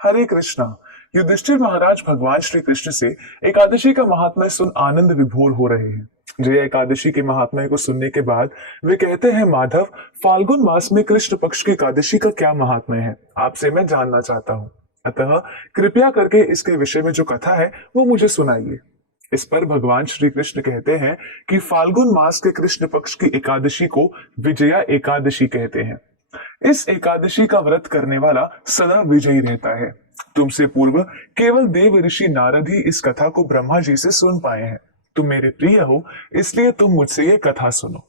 हरे कृष्णा। युधिष्ठिर महाराज भगवान श्री कृष्ण से एकादशी का महात्म्य सुन आनंद विभोर हो रहे हैं। जय एकादशी के महात्म्य को सुनने के बाद वे कहते हैं, माधव, फाल्गुन मास में कृष्ण पक्ष की एकादशी का क्या महात्म्य है, आपसे मैं जानना चाहता हूँ। अतः कृपया करके इसके विषय में जो कथा है वो मुझे सुनाइए। इस पर भगवान श्री कृष्ण कहते हैं कि फाल्गुन मास के कृष्ण पक्ष की एकादशी को विजया एकादशी कहते हैं। इस एकादशी का व्रत करने वाला सदा विजयी रहता है। तुमसे पूर्व केवल देव ऋषि नारद ही इस कथा को ब्रह्मा जी से सुन पाए हैं। तुम मेरे प्रिय हो, इसलिए तुम मुझसे ये कथा सुनो।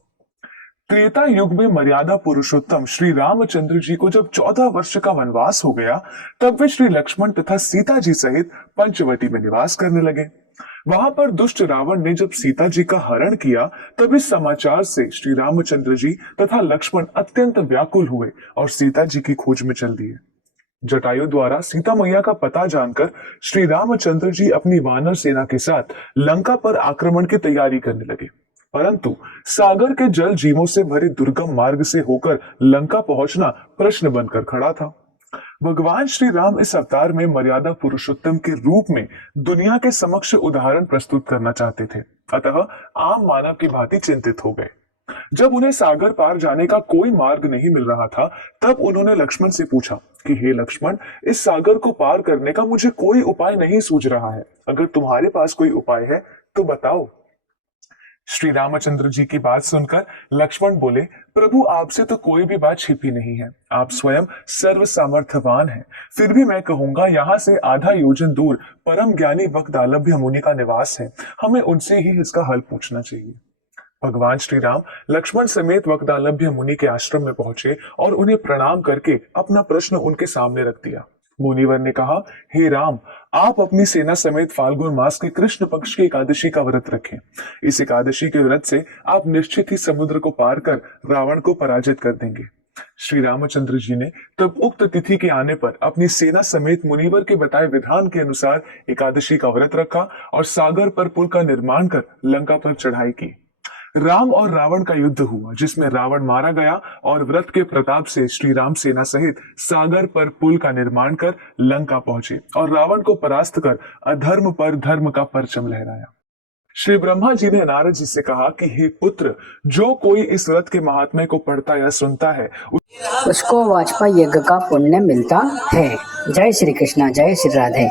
त्रेता युग में मर्यादा पुरुषोत्तम श्री रामचंद्र जी को जब 14 वर्ष का वनवास हो गया, तब वे श्री लक्ष्मण तथा सीता जी सहित पंचवटी में निवास करने लगे। वहां पर दुष्ट रावण ने जब सीता जी का हरण किया, तब इस समाचार से श्री रामचंद्र जी तथा लक्ष्मण अत्यंत व्याकुल हुए और सीता जी की खोज में चल दिए। जटायु द्वारा सीता मैया का पता जानकर श्री रामचंद्र जी अपनी वानर सेना के साथ लंका पर आक्रमण की तैयारी करने लगे, परंतु सागर के जल जीवों से भरे दुर्गम मार्ग से होकर लंका पहुंचना प्रश्न बनकर खड़ा था। भगवान श्री राम इस अवतार में मर्यादा पुरुषोत्तम के रूप में दुनिया के समक्ष उदाहरण प्रस्तुत करना चाहते थे, अतः आम मानव की भांति चिंतित हो गए। जब उन्हें सागर पार जाने का कोई मार्ग नहीं मिल रहा था, तब उन्होंने लक्ष्मण से पूछा कि हे लक्ष्मण, इस सागर को पार करने का मुझे कोई उपाय नहीं सूझ रहा है। अगर तुम्हारे पास कोई उपाय है तो बताओ। श्री रामचंद्र जी की बात सुनकर लक्ष्मण बोले, प्रभु, आपसे तो कोई भी बात छिपी नहीं है। आप स्वयं सर्व सामर्थ्यवान हैं। फिर भी मैं कहूंगा, यहाँ से आधा योजन दूर परम ज्ञानी वक्दालभ्य मुनि का निवास है। हमें उनसे ही इसका हल पूछना चाहिए। भगवान श्री राम लक्ष्मण समेत वक्दालभ्य मुनि के आश्रम में पहुंचे और उन्हें प्रणाम करके अपना प्रश्न उनके सामने रख दिया। मुनिवर ने कहा, हे राम, आप अपनी सेना समेत फाल्गुन मास के कृष्ण पक्ष की एकादशी का व्रत रखें। इस एकादशी के व्रत से आप निश्चित ही समुद्र को पार कर रावण को पराजित कर देंगे। श्री रामचंद्र जी ने तब उक्त तिथि के आने पर अपनी सेना समेत मुनिवर के बताए विधान के अनुसार एकादशी का व्रत रखा और सागर पर पुल का निर्माण कर लंका पर चढ़ाई की। राम और रावण का युद्ध हुआ, जिसमें रावण मारा गया और व्रत के प्रताप से श्री राम सेना सहित सागर पर पुल का निर्माण कर लंका पहुंचे और रावण को परास्त कर अधर्म पर धर्म का परचम लहराया। श्री ब्रह्मा जी ने नारद जी से कहा कि हे पुत्र, जो कोई इस व्रत के महात्म्य को पढ़ता या सुनता है उसको वाजपेयी यज्ञ का पुण्य मिलता है। जय श्री कृष्णा, जय श्री राधे।